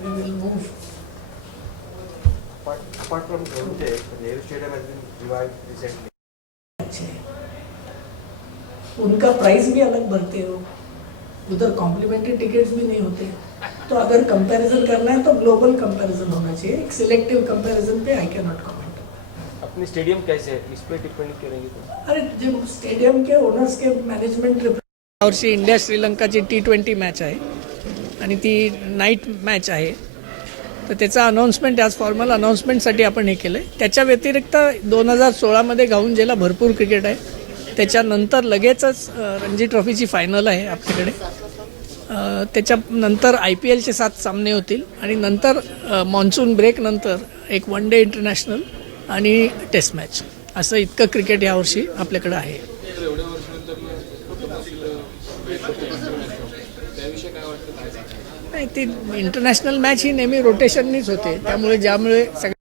we will move. Apart, apart from Garude, Nehru Stadium has been revived recently. अच्छे उनका price भी अलग भरते हो। उधर कॉम्प्लीमेंट्री टिकट्स भी नहीं होते। तो अगर कंपैरिजन करना है तो ग्लोबल कंपैरिजन होना चाहिए। एक सिलेक्टिव कंपैरिजन पे आई कैन नॉट कमेंट अपनी स्टेडियम कैसे है? इस पर टिप्पणी करेंगे तो। अरे जे स्टेडियम के ओनर्स के मॅनेजमेंट वर्षी इंडिया श्रीलंकाची टी ट्वेंटी मैच आहे आणि ती नाईट मॅच आहे. तर त्याचा अनाऊन्समेंट आज फॉर्मल अनाऊन्समेंटसाठी आपण हे केलं आहे त्याच्या व्यतिरिक्त दोन हजार सोळामध्ये गाऊन ज्याला भरपूर क्रिकेट आहे. त्याच्यानंतर लगेचच रणजी ट्रॉफीची फायनल आहे आपल्याकडे. त्याच्यानंतर आय पी एलचे सात सामने होतील. आणि नंतर मॉन्सून ब्रेकनंतर एक वन डे इंटरनॅशनल आणि टेस्ट मॅच असं इतकं क्रिकेट यावर्षी आपल्याकडं आहे. नाही ती इंटरनॅशनल मॅच ही नेहमी रोटेशननीच होते. त्यामुळे ज्यामुळे सगळ्या